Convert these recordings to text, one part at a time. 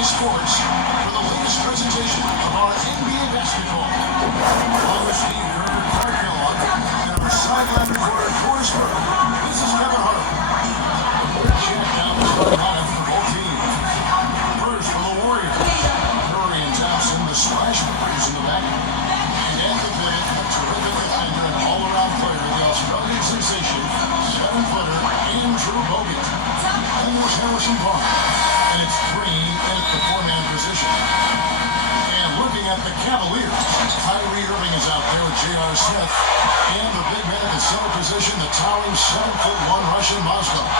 NBA Sports for the latest presentation of our NBA basketball. Along with Steve Kerr, Clark Kellogg, and our sideline reporter, Forrest Burke, this is Kevin Hart. Check down the starting lineup for both teams. First for the Warriors, Curry and Thompson, the splash brothers in the back. And at the pivot, a terrific defender and all-around player, the Australian sensation, 7-footer Andrew Bogut. And there's Harrison Barnes. And it's Green at the four-man position. And looking at the Cavaliers, Kyrie Irving is out there with J.R. Smith. And the big man at the center position, the towering 7'1" Russian Mozgov.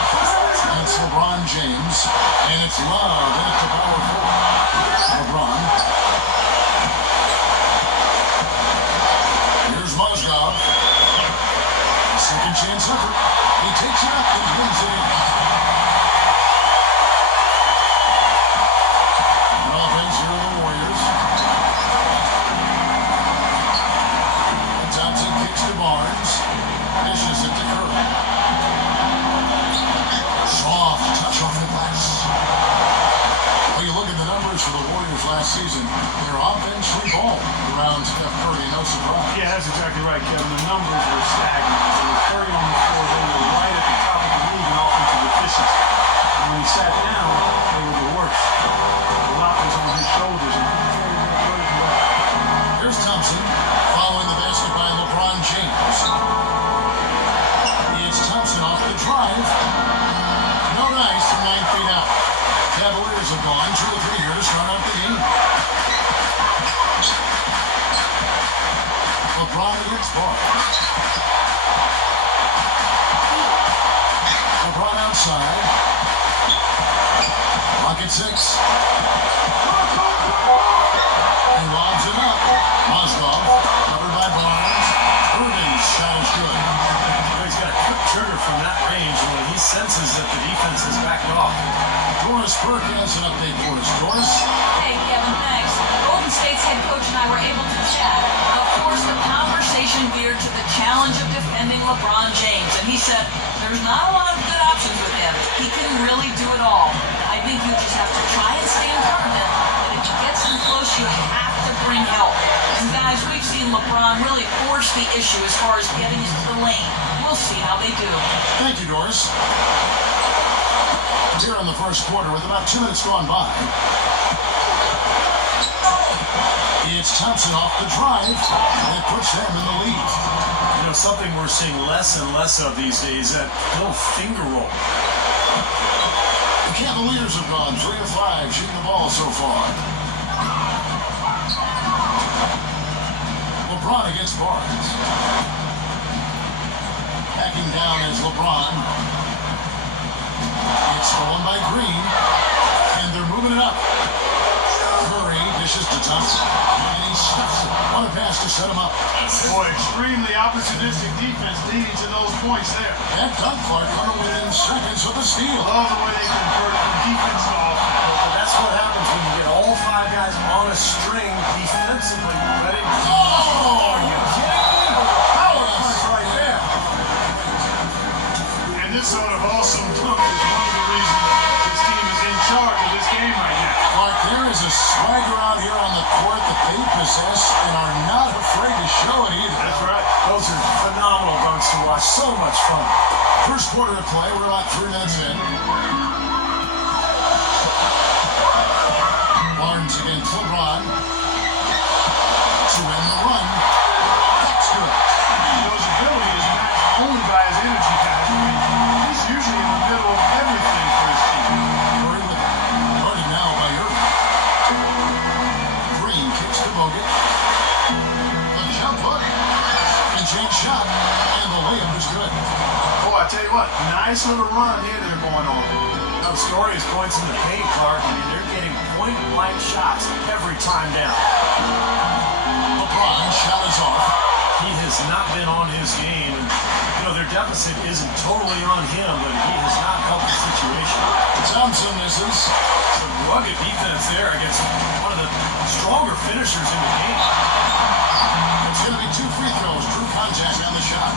It's LeBron James. And it's Love in at the power forward. LeBron. Here's Mozgov. Second chance effort. He takes it up and wins it in. Barnes dishes it to Curry. Soft touch off the glass. Well, you look at the numbers for the Warriors last season, their offense revolved around Steph Curry, no surprise. Yeah, that's exactly right, Kevin. The numbers were staggering. They were 30 on the floor. They were right at the top of the league in offensive efficiency. And when he sat down, they were the worst. A lot was on his shoulders. Here's Thompson following the basket by LeBron James. It's Thompson off the drive. No nice from 9 feet out. Cavaliers have gone 2 or 3 here to start out the game. LeBron against Barnes. LeBron outside. Rocket 6. And lobs it up. Mozgov, covered by Barnes. Irving's shot is good. He's got a quick trigger from that range when he senses that the defense has backed off. Doris Burke has an update for us. Doris? Hey, Kevin, thanks. Golden State's head coach and I were able to chat. Of course, the conversation veered to the challenge of defending LeBron James. And he said, there's not a lot of good options with him. He can really do it all. I think you just have to try and stay in front of him. And if he gets in close, you have to bring help. And guys, we've seen LeBron really force the issue as far as getting into the lane. We'll see how they do. Thank you, Doris. Here in the first quarter with about 2 minutes gone by. It's Thompson off the drive. That puts them in the lead. You know, something we're seeing less and less of these days, that little finger roll. The Cavaliers have gone 3 of 5 shooting the ball so far. LeBron against Barnes. Backing down is LeBron. It's stolen by Green. And they're moving it up. Curry dishes to Thompson. And he stuffs it. On a pass to set him up. Boy, extremely opportunistic defense leading to those points there. That Doug Clark are within seconds of the steal. Love the way they convert from defense to offense. That's what happens when you get all 5 guys on a string defensively. Ready? Oh! Are you kidding me? Power punch right there. And this sort of awesome dunk is one of the reasons this team is in charge of this game right now. Clark, there is a swagger out here on the court that they possess and are not afraid to show it either. That's right. Those are phenomenal dunks to watch. So much fun. First quarter of play, we're about 3 minutes in. Barnes against LeBron. To end the run. That's good. His ability is matched only by his energy category. He's usually in the middle of everything for his team. Curry with it. Guarded now by Irving. Green kicks to Bogut. The jump hook. And James shot. And the layup is good. Boy, I tell you what, nice little run here that are going on. Now, the story is points in the paint, Clark. I mean, they're getting point-blank shots every time down. LeBron shot is off. He has not been on his game. And, you know, their deficit isn't totally on him, but he has not helped the situation. Thompson misses. Some rugged defense there against one of the stronger finishers in the game. It's going to be 2 free throws. True contact on the shot.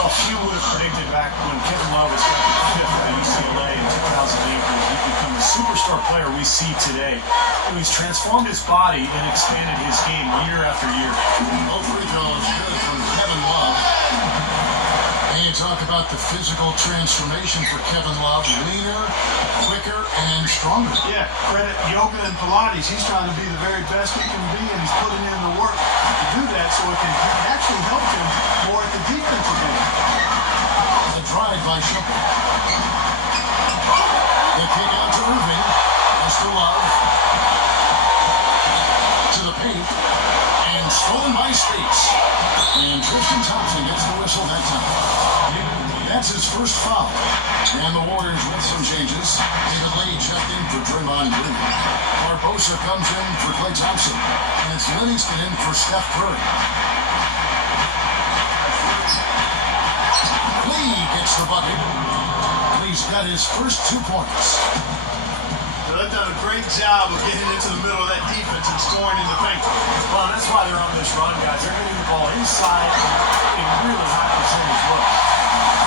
Well, few would have predicted back when Kevin Love was drafted fifth by UCLA in 2008 that he'd become the superstar player we see today. He's transformed his body and expanded his game year after year. Both free throws good from Kevin Love. And you talk about the physical transformation for Kevin Love. Leaner, quicker, and stronger. Yeah, credit yoga and Pilates. He's trying to be the very best he can be, and he's putting in the work to do that so it can actually help him more at the defensive end. The drive by Shumpert. The kick out to Irving. Pass to Love. To the paint. And stolen by Spates. And Tristan Thompson gets the whistle that time. That's his first foul. And the Warriors with some changes. David Lee checked in for Draymond Green. Barbosa comes in for Klay Thompson. And it's Livingston in for Steph Curry. Lee gets the bucket. Lee's got his first 2 points. They've done a great job of getting into the middle of that defense and scoring in the paint. Well, that's why they're on this run, guys. They're getting the ball inside and getting really high percentage looks.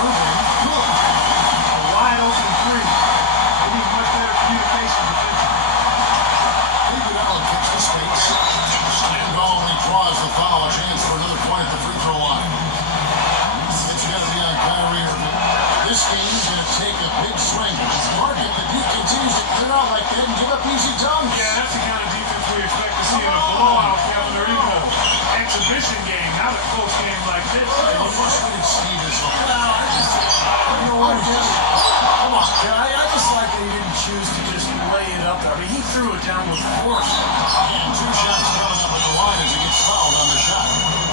Irving, good. A wide open three. They need much better communication defensively. David Allen kicks to Spates. And only draws the foul. A chance for another point at the free throw line. It's going to be on Kyrie Irving. This game is going to take a big swing. Market, the D continues to clear out like that and give up easy dunks. Yeah, that's the kind of defense we expect to see in a blowout, Kevin, or even an exhibition game, not a close game like this. How frustrated Steve is. You know what, Jim? Come on, I just like that he didn't choose to just lay it up there. I mean, he threw it down with force. And 2 shots coming up at the line as he gets fouled on the shot.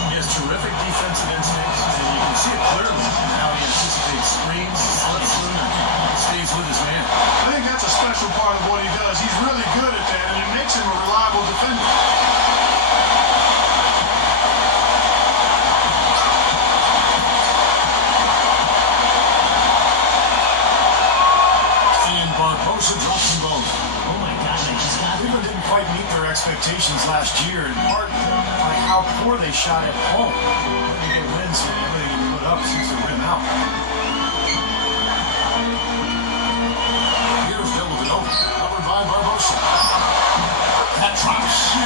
He has terrific defensive instincts, and you can see it clearly how he anticipates screens, slips them, and stays with his man. I think that's a special part of what he does. He's really good at that, and it makes him a reliable defender. And Barbosa drops them both. Oh my God, Cleveland didn't quite meet their expectations last year, in part by how poor they shot at home. They get wins and everything you put up seems to rim out. Here's Villanova, covered by Barbosa. That drops.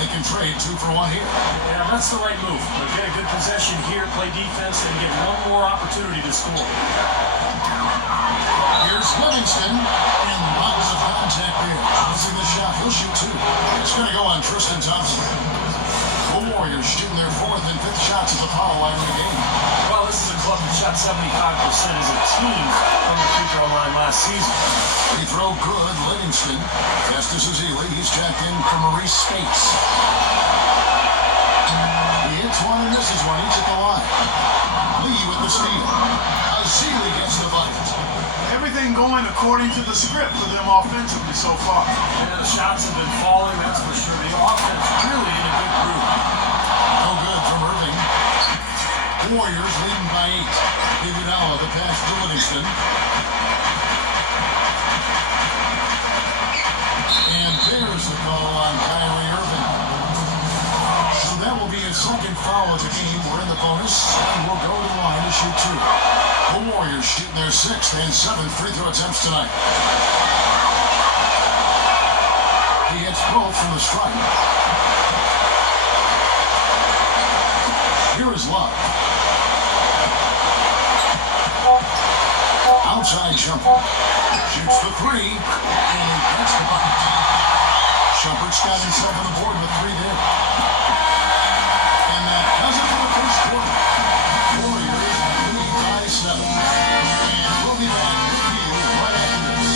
They can trade 2 for 1 here. Yeah, that's the right move. Get a good possession here, play defense, and get one more opportunity to score. Here's Livingston, and lots of contact there. Missing the shot, he'll shoot 2. It's going to go on Tristan Thompson. The Warriors shooting their 4th and 5th shots at the foul line of the game. Well, this is a club that shot 75% as a team from the free throw line last season. Free throw good, Livingston. Festus Ezeli, he's checked in for Maurice Spates. He hits one and misses one, each at the line. Lee with the steal. Ezeli gets the bucket. Everything going according to the script for them offensively so far. Yeah, the shots have been falling, that's for sure. The offense really in a good groove. No good from Irving. Warriors leading by 8. David Allen, the pass to Livingston. And there's the call on Kyrie Irving. So that will be his 2nd foul of the game. We're in the bonus, and we'll go to the line to shoot 2. The Warriors shooting their 6th and 7th free throw attempts tonight. He hits both from the stripe. Here is Love. Outside Shumpert. Shoots the 3, and gets the bucket. Shumpert's got himself on the board with 3 there. And that does it for the first quarter. Warriors lead by 7. And we'll be back with you right after this.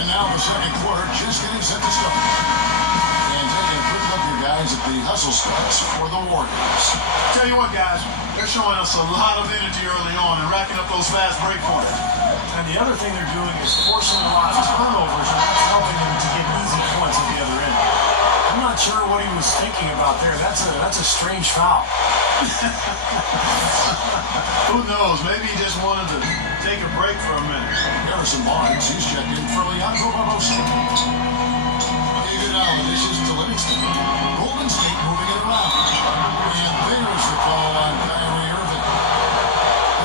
And now the second quarter just getting set to start. And taking a quick look here, guys, at the hustle stats for the Warriors. Tell you what, guys, they're showing us a lot of energy early on and racking up those fast break points. And the other thing they're doing is forcing a lot of turnovers, and that's helping them to get easy points at the other end. I'm not sure what he was thinking about there. That's a strange foul. Who knows? Maybe he just wanted to take a break for a minute. Harrison Barnes, he's checked in for Leandro Barbosa. Iguodala dishes to Livingston. Golden State moving it around. And there's the call on Kyrie Irving.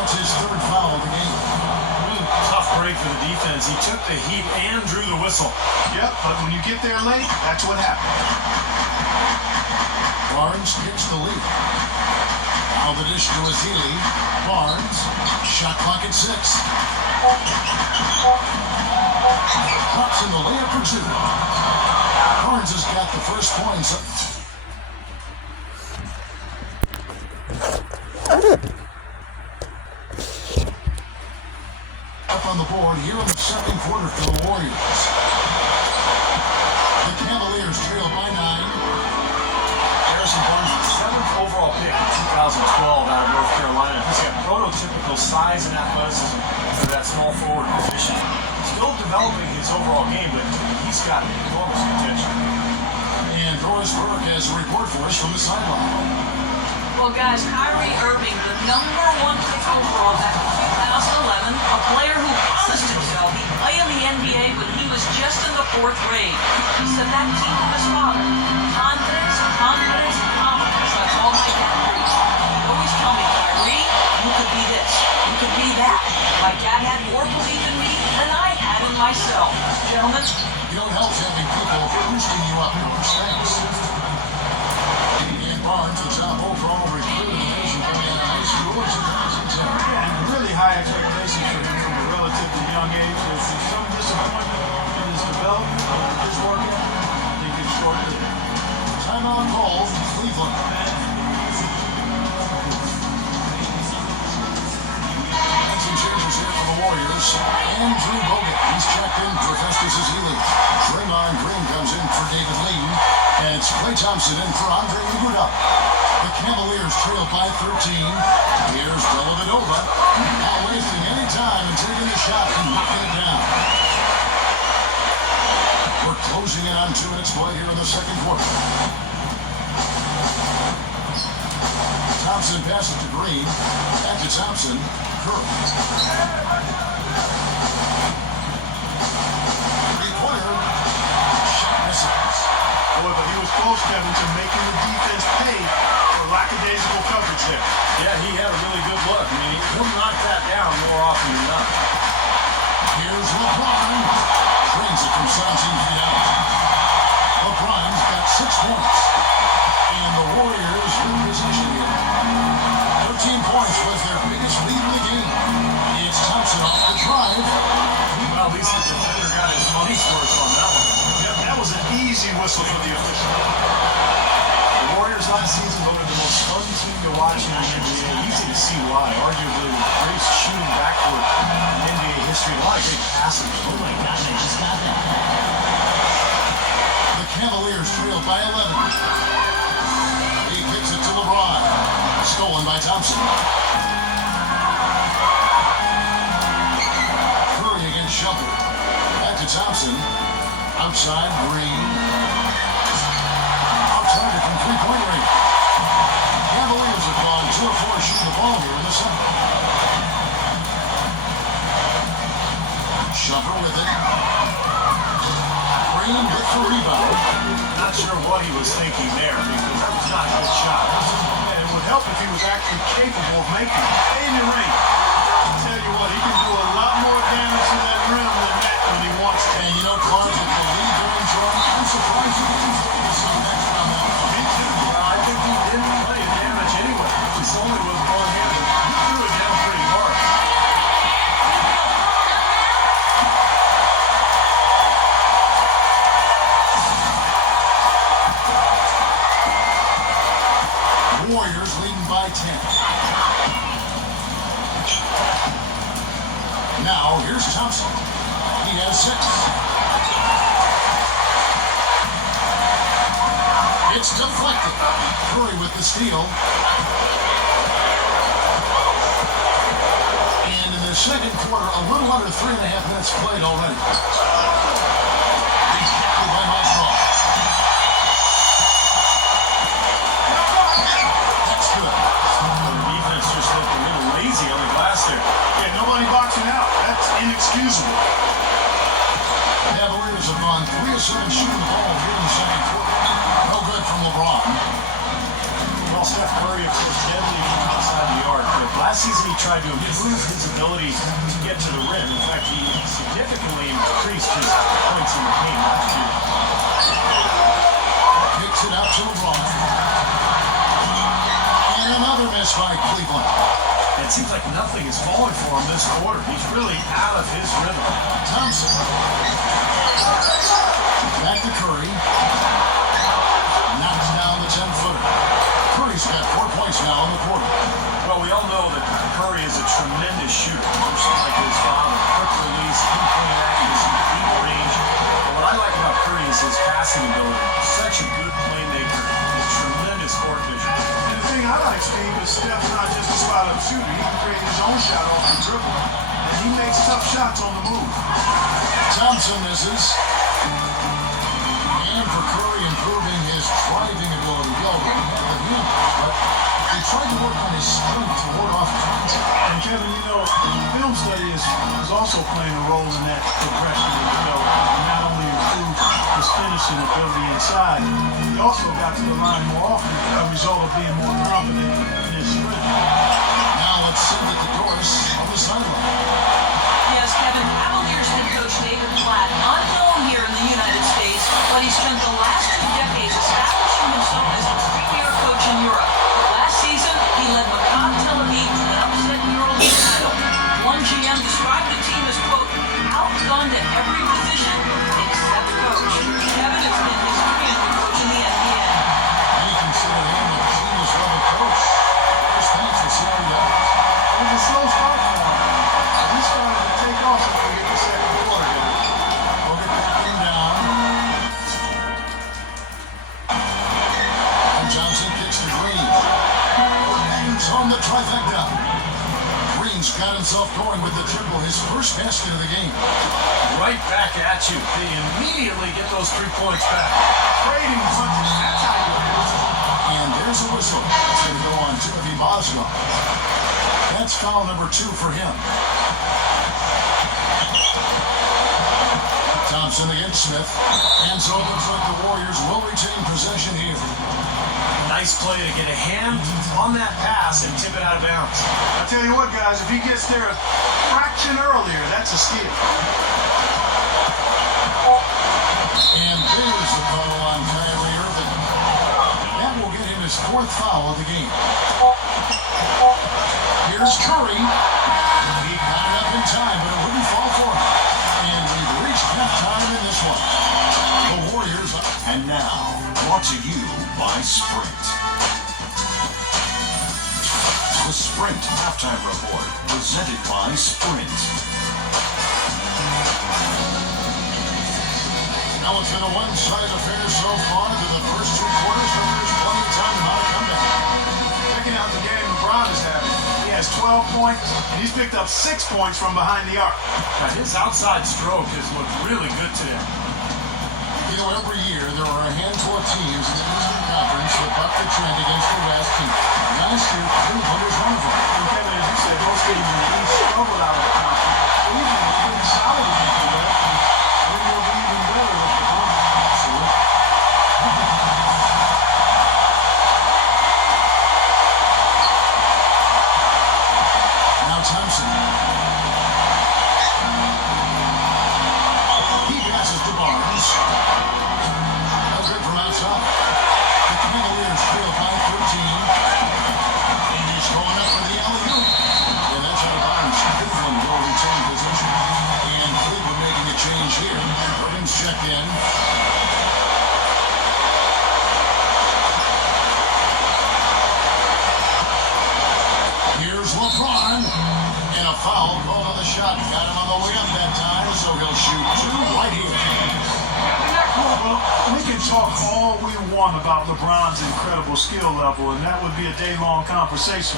That's his third foul of the game. Really tough break for the defense. He took the heat and drew the whistle. Yep, but when you get there late, that's what happens. Barnes gets the lead. Now the dish to Azili. Barnes, shot clock at 6. Drops in the layup for 2. Barnes has got the first points. Up on the board here in the second quarter for the Warriors. The Cavaliers trail by 9. Harrison Barnes, the 7th overall pick in 2012 out of North Carolina. He's got prototypical size and athleticism for that small forward position. Still developing his overall game, but he's got enormous potential. And Doris Burke has a report for us from the sideline. Well, guys, Kyrie Irving, the #1 pick overall back in 2011, a player who promised himself he'd play in the NBA when he was just in the 4th grade. He said that came from his father. Confidence, confidence, confidence. That's all my dad preached. He'd always tell me, Kyrie, you could be this, you could be that. My dad had more belief in me than I had in myself. Gentlemen, You don't help having people boosting you up. Thanks. And Barnes, the top overall recruit in the nation coming out of high school in 2010. And really high expectations for him from a relatively young age. There's some disappointment in his development, his work. I think it's short-lived. Timeout call, Cleveland. And some changes here for the Warriors. Andrew Bogut, he's checked in for Festus Ezeli. Draymond Green comes in for David Lee. And it's Klay Thompson in for Andre Iguodala. The Cavaliers trail by 13. Here's Dellavedova. Not wasting any time and taking the shot and knocking it down. We're closing in on 2 minutes play here in the second quarter. Thompson passes to Green. Back to Thompson. Curry. Three-pointer. Shot misses. Boy, but he was close, Kevin, to making the defense pay for lackadaisical coverage there. Yeah, he had a really good look. I mean, he'll knock that down more often than not. Here's LeBron. Trains it from 17 feet out. LeBron's got 6 points. And the Warriors in possession here. 13 points was their biggest lead in the game. It's Thompson off the drive. Well, at least the defender got his money's worth on that one. Yep, that was an easy whistle for the official. The Warriors last season voted the most fun team to watch in the NBA. Easy to see why. Arguably the greatest shooting backcourt in NBA history. A lot of great passing. Oh my gosh, I just got that. The Cavaliers trail by 11. He kicks it to LeBron. Stolen by Thompson. Curry against Shumpert. Back to Thompson. Outside, Green. Outside it from three-point range. Cavaliers have gone 2 of 4 shooting the ball here in the second. Shumpert with it. Green with the rebound. Not sure what he was thinking there because that was not a good shot. And it would help if he was actually capable of making it. Stay in your ring. I'll tell you what, he can do a lot more damage to that rim than that when he wants to. And you know, Clark, with the lead they're enjoying, I'm surprised he didn't take the same next round out. Me too. I think he didn't play damage anyway. It's only with one hand. He threw it down pretty hard. Warriors leading by 10. Now, here's Thompson. He has 6. It's deflected. Curry with the steal. And in the second quarter, a little under 3.5 minutes played already. He's tackled by Oswald. That's good. The defense just looked a little lazy on the glass there. Yeah, nobody boxing out. Last season, he tried to improve his ability to get to the rim. In fact, he significantly increased his points in the paint last year. Kicks it out to LeBron. And another miss by Cleveland. It seems like nothing is falling for him this quarter. He's really out of his rhythm. Thompson. Back to Curry. Knocks down the 10-footer. Curry's got 4 points now in the quarter. Well, we all know that Curry is a tremendous shooter, just like his father. Quick release, pinpoint accuracy, deep range. But what I like about Curry is his passing ability. Such a good playmaker, with tremendous court vision. And the thing I like, Steve, is Steph's not just a spot-up shooter. He can create his own shot off the dribble. And he makes tough shots on the move. Thompson misses. And for Curry, improving his driving ability. Well, but he tried to work on his sprint to ward off contact. And Kevin, you know, film study is also playing a role in that progression as well. He not only improved his finishing ability inside, he also got to the line more often as a result of being more confident in his sprint. Now let's send it to Doris on the sideline. Yes, Kevin, Cavaliers head coach David Blatt, unknown here in the United States, but he spent the last 2 decades establishing himself as a premier coach in Europe. Last season, he led Maccabi Tel Aviv to an upset EuroLeague title. One GM described the team as, quote, outgunned at every position except coach. Kevin, it's been his dream to coach in the NBA. We consider him a genius level coach. First thanks to Sarah Young. It was a slow start for him. He started to take off as we get the second quarter going. We'll get that thing down. And Johnson kicks to Green. Hangs on the trifecta. Green's got himself going with the triple, his first basket of the game. Right back at you. They immediately get those 3 points back. Trading punches, that's how you do it. And there's a whistle. It's going to go on Timothy Boswell. That's foul number 2 for him. Thompson against Smith. And so it looks like the Warriors will retain possession here. Nice play to get a hand on that pass and tip it out of bounds. I tell you what, guys, if he gets there a fraction earlier, that's a steal. And there's the call on Kyrie Irving. That will get him his 4th foul of the game. Here's Curry. He got it up in time, but it wouldn't fall for him. And we've reached halftime in this one. The Warriors. And now, brought to you by Sprint. The Sprint Halftime Report, presented by Sprint. Now it's been a one-sided affair so far through the first 2 quarters, but there's plenty of time to mount a comeback. Checking out the game LeBron is having. He has 12 points, and he's picked up 6 points from behind the arc. Now, his outside stroke has looked really good today. You know, every year there are a handful of teams in the Eastern Conference that buck the trend against the West, and last year Cleveland was one of them. And Kevin, as you said, most teams in the East struggled out of the conference. Cleveland was pretty solid against the West, and maybe they'll be even better with the Browns. Now Thompson. He passes to Barnes. No good from outside. The Cavaliers trail by 13. And he's going up for the alley-oop. And that's how Barnes. Cleveland will retain possession. And Cleveland making a change here. Irving's checked in. Here's LeBron. And a foul called on the shot. Got him on the way up that time, so he'll shoot 2 right here. Well, we can talk all we want about LeBron's incredible skill level, and that would be a day-long conversation.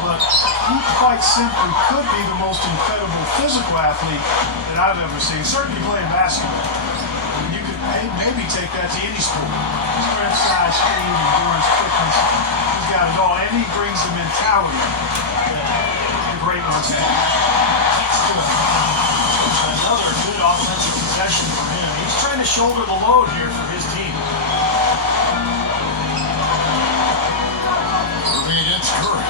But he quite simply could be the most incredible physical athlete that I've ever seen, certainly playing basketball. You could maybe take that to any sport. Strength, size, speed, endurance, quickness. He's got it all, and he brings the mentality that the great ones have. Another good offensive possession for him. He's trying to shoulder the load here for his team. Irving against Curry.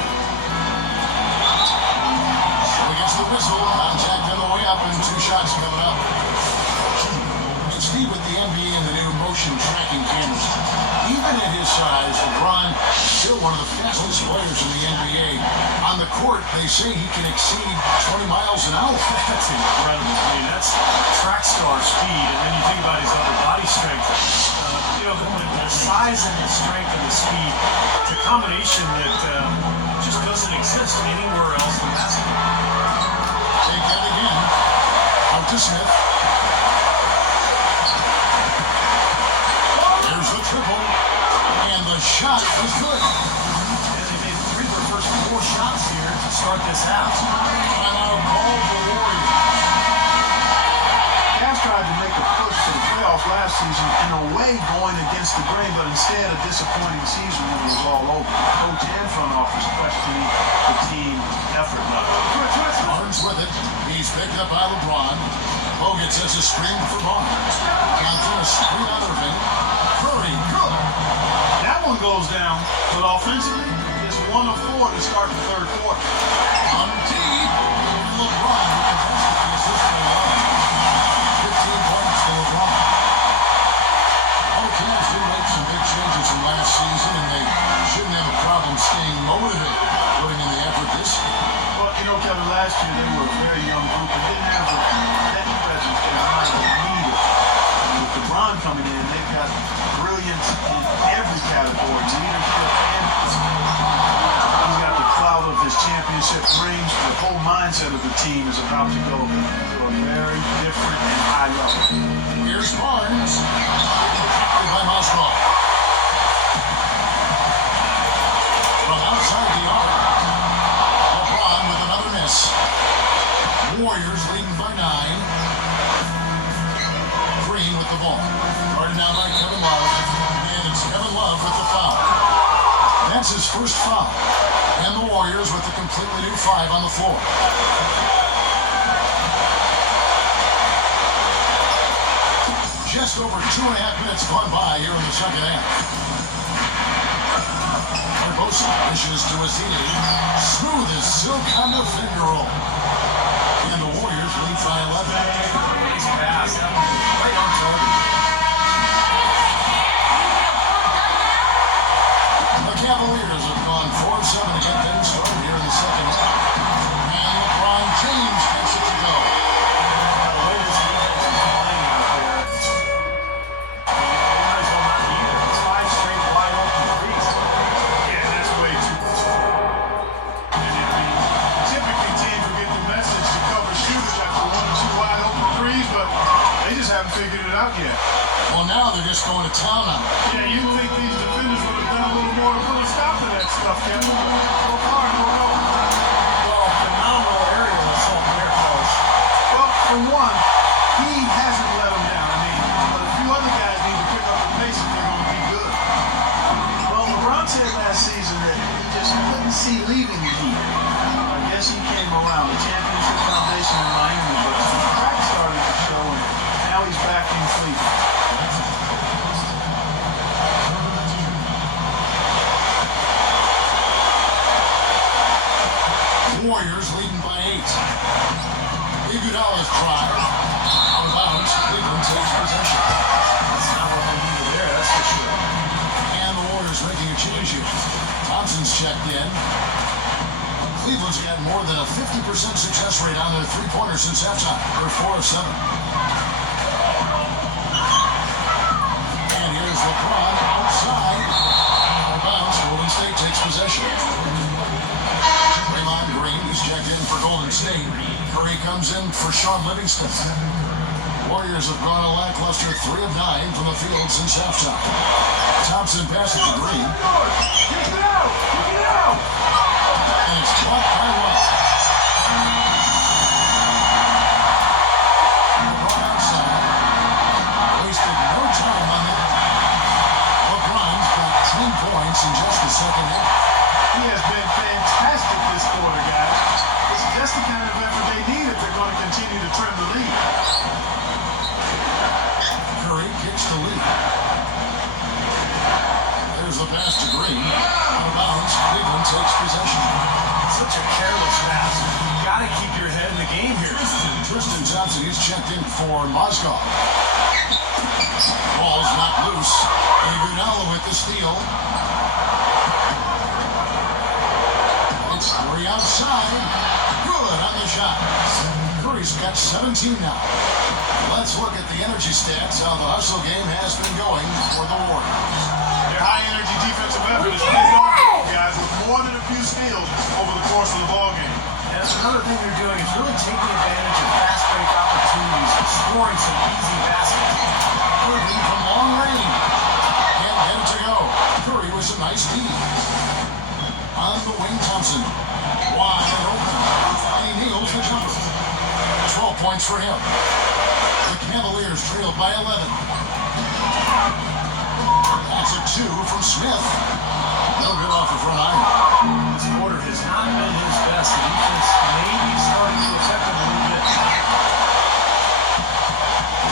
still one of the fastest players in the NBA. On the court, they say he can exceed 20 miles an hour. That's incredible. I mean, that's track star speed, and then you think about his upper body strength. The size and the strength and the speed, it's a combination that just doesn't exist anywhere else in basketball. Take that again. Out to Smith. There's the triple. And the shot is good. And they made 3 of their first 4 shots here to start this half. Timeout call for the Warriors. Cavs tried to make a push to the playoffs last season, in a way going against the grain, but instead a disappointing season when it was all over. Coach and front office questioning the team effort level. Barnes with it. He's picked up by LeBron. Bogut sets a screen for Barnes. Johnson a screen on Irving. Curry, good. That one goes down, but offensively, it's 1 of 4 to start the third quarter. On deep. LeBron with the basket. The assist for LeBron. 15 points for LeBron. Cavs do make some big changes from last season, and they shouldn't have a problem staying motivated, putting in the effort this year. Well, Kevin, last year they were a very young group and didn't have the net presence that Ohio needed. And with LeBron coming in, they've got brilliance in every category, leadership and play. He's got the clout of his championship rings. The whole mindset of the team is about to go to a very different and high level. Here's Barnes. By Moscow. From outside the arc, LeBron with another miss. Warriors leading by 9. Green with the ball. Guarded now by Kevin Love. And it's Kevin Love with the foul. That's his first foul. And the Warriors with a completely new 5 on the floor. Just over 2.5 minutes gone by here in the second half. Barbosa dishes to Azini. Smooth as silk on the finger roll. And the Warriors lead by 11. Nice pass. Right on target. The Cavaliers have gone 4-7 to get things started here in the second half. And LeBron James gets it to go. Figured it out yet. Well, now they're just going to town on it. Yeah, you think these defenders would have done a little more to put a stop to that stuff, Kevin? Go far, go. Well, phenomenal aerial assault there, coach. Well, for one, he hasn't let them down. I mean, but a few other guys need to pick up the pace if they're going to be good. Well, LeBron said last season that he just couldn't see leaving the Heat. I guess he came around the championship foundation in Miami, but the crack started to show, and now he's back in Cleveland. Warriors leading by 8. Iguodala's try. Out of bounds. Cleveland takes possession. That's not what they needed there, that's for sure. And the Warriors making a change here. Thompson's checked in. Cleveland's got more than a 50% success rate on their three-pointers since halftime. They're 4 of 7. And here's LeBron outside. Out of bounds. Golden State takes possession. Draymond Green, who's checked in for Golden State. Curry comes in for Sean Livingston. Warriors have gone a lackluster 3 of 9 from the field since halftime. Thompson passes to Green. Kick it out! Kick it out! And it's blocked by Love. LeBron outside. Wasted no time on it. LeBron's got 10 points in just the second half. He has been fantastic this quarter, guys. It's just the kind of effort they need if they're going to continue to trim the lead. Curry kicks the lead. There's the pass to Green. Out of bounds. Cleveland takes possession. Such a careless pass. You got to keep your head in the game here. Tristan Thompson, he's checked in for Mozgov. Ball's not loose. Iguodala with the steal. Curry outside. Good on the shot. Curry's got 17 now. Let's look at the energy stats, how the hustle game has been going for the Warriors. Their high-energy defensive effort is paying off, guys, with more than a few steals over the course of the ballgame. And that's another thing they're doing is really taking advantage of fast break opportunities and scoring some easy baskets. Irving from long range. Can't get it to go. Curry was a nice D. On the wing, Thompson. Wide open. And he nails the jumper. 12 points for him. The Cavaliers trail by 11. That's a 2 from Smith. No good off the front iron. This quarter has not been his best. The defense may be starting to affect him a little bit.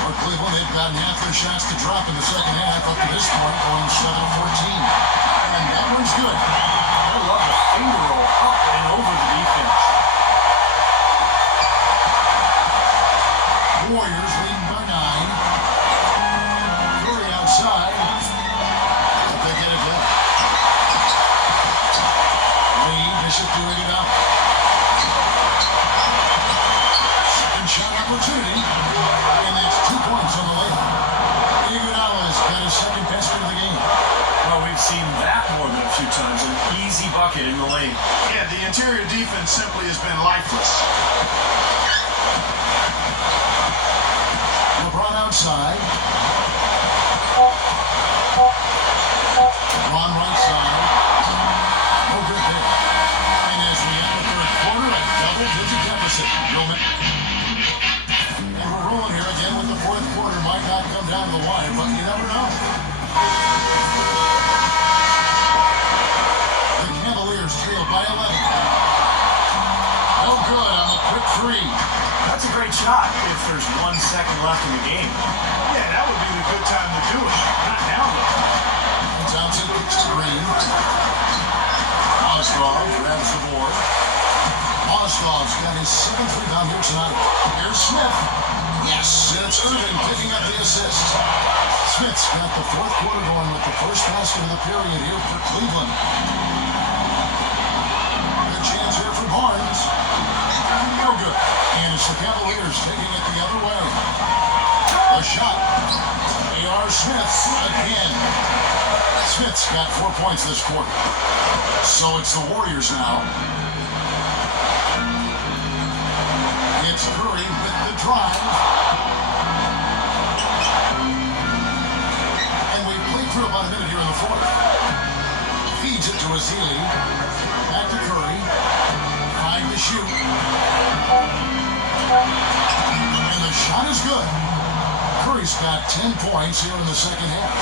For Cleveland, they've gotten half their shots to drop in the second half up to this point, going 7-14. And that one's good. I love the finger roll up and over the defense. Warriors leading by 9. Curry outside. But they get it done. Lee, Bishop doing it up. Second shot opportunity. And that's 2 points on the way. Iguodala's got his second basket of the game. Well, we've seen that more than a few times. An easy bucket in the lane. Yeah, the interior defense simply has been lifeless. LeBron outside. LeBron right side. No good there. And as we end the third quarter, a double-digit deficit. And we're rolling here again with the fourth quarter. Might not come down to the wire, but you never know. The Cavaliers trail by 11. No good on the quick three. That's a great shot if there's 1 second left in the game. Yeah, that would be the good time to do it. Not now, though. Thompson kicks to Green. Oswald grabs the board. Oswald's got his 7th rebound here tonight. Here's Smith. Yes, and it's Irving picking up the assist. Smith's got the fourth quarter going with the first basket of the period here for Cleveland. Good chance here for Barnes. No good. And it's the Cavaliers taking it the other way. A shot. A.R. Smith again. Smith's got 4 points this quarter. So it's the Warriors now. It's Curry with the drive. And we played through about a minute here in the fourth. Feeds it to Azili. Back to Curry. 5 to shoot. And the shot is good. Curry's got 10 points here in the second half.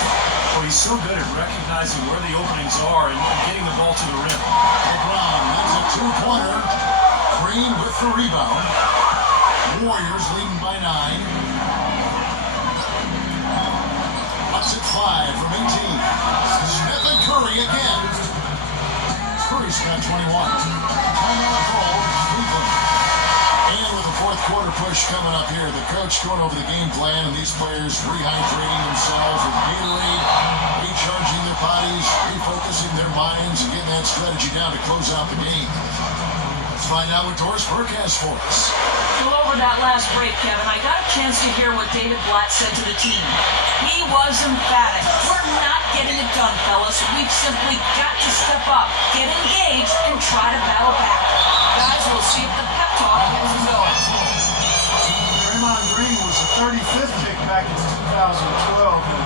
Well, he's so good at recognizing where the openings are and getting the ball to the rim. LeBron has a 2-pointer. Green with the rebound. Warriors leading by 9. Ups at 5 from 18. Smith and Curry again. Curry's got 21. Timeout call, Cleveland. And with the fourth quarter push coming up here, the coach going over the game plan and these players rehydrating themselves with Gatorade, recharging their bodies, refocusing their minds, and getting that strategy down to close out the game. Let's find out what Doris Burke has for us. Well, over that last break, Kevin, I got a chance to hear what David Blatt said to the team. He was emphatic. We're not getting it done, fellas. We've simply got to step up, get engaged, and try to battle back. Guys, we'll see if the pep talk gets us going. Draymond Green was the 35th pick back in 2012 and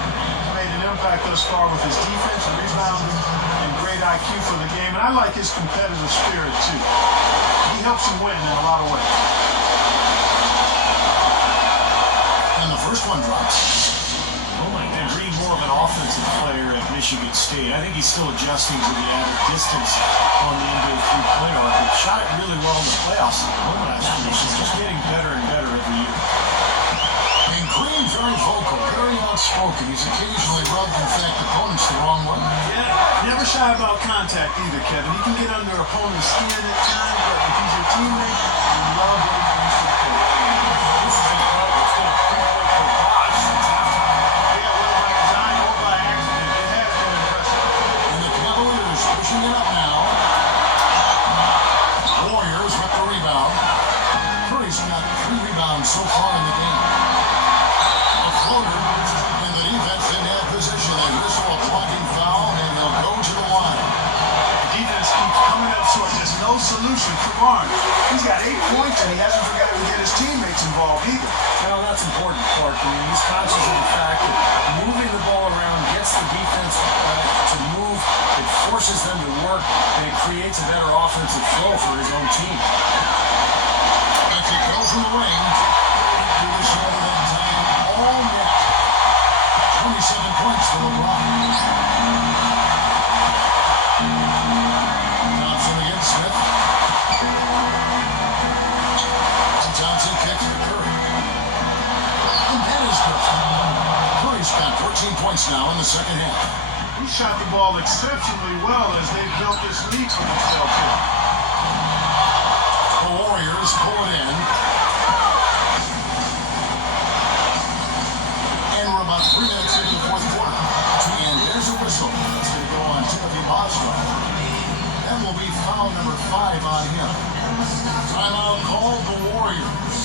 made an impact thus far with his defense, rebounding, and great IQ for the game. And I like his competitive spirit, too. He helps you win in a lot of ways. And the first one drops. Oh my God, Green more of an offensive player at Michigan State. I think he's still adjusting to the added distance on the NBA three-point arc. He shot it really well in the playoffs. He's just getting better and better every year. And Green very vocal, very outspoken. He's occasionally rubbed, in fact, opponents the wrong way. Yeah, never shy about contact either, Kevin. He can get under opponent's skin at times, but if he's your teammate, you love what he brings to the court. This is incredible. It's been a three-point barrage since halftime. Yeah, whether by design or by accident, it has been impressive. And the Cavaliers pushing it up now. no solution for Barnes. He's got 8 points and he hasn't forgotten to get his teammates involved either. Well, that's important, Clark. I mean, he's conscious of the fact that moving the ball around gets the defense to move, it forces them to work, and it creates a better offensive flow for his own team. That's a go from the ring. Do the shoulder that time all net. 27 points for LeBron. Johnson against Smith. Johnson kicks to Curry. And that is good. Curry's got 14 points now in the second half. He shot the ball exceptionally well as they built this lead for themselves here. The Warriors pull it in. And we're about 3 minutes into the fourth quarter. And there's a whistle. It's going to go on Timothy Boswell. That will be foul number 5 on him. Timeout called the Warriors.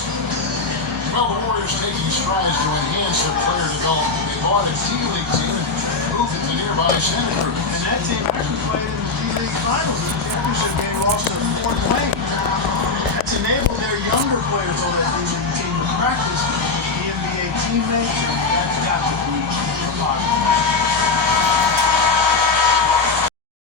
Well, the Warriors taking strides to enhance their player development. They bought a D-League team and moved it to nearby Santa Cruz. And that team actually played in the D-League Finals in the championship game, lost to Fort Wayne. That's enabled their younger players on that D-League team to practice with the NBA teammates, and that's got to be remarkable.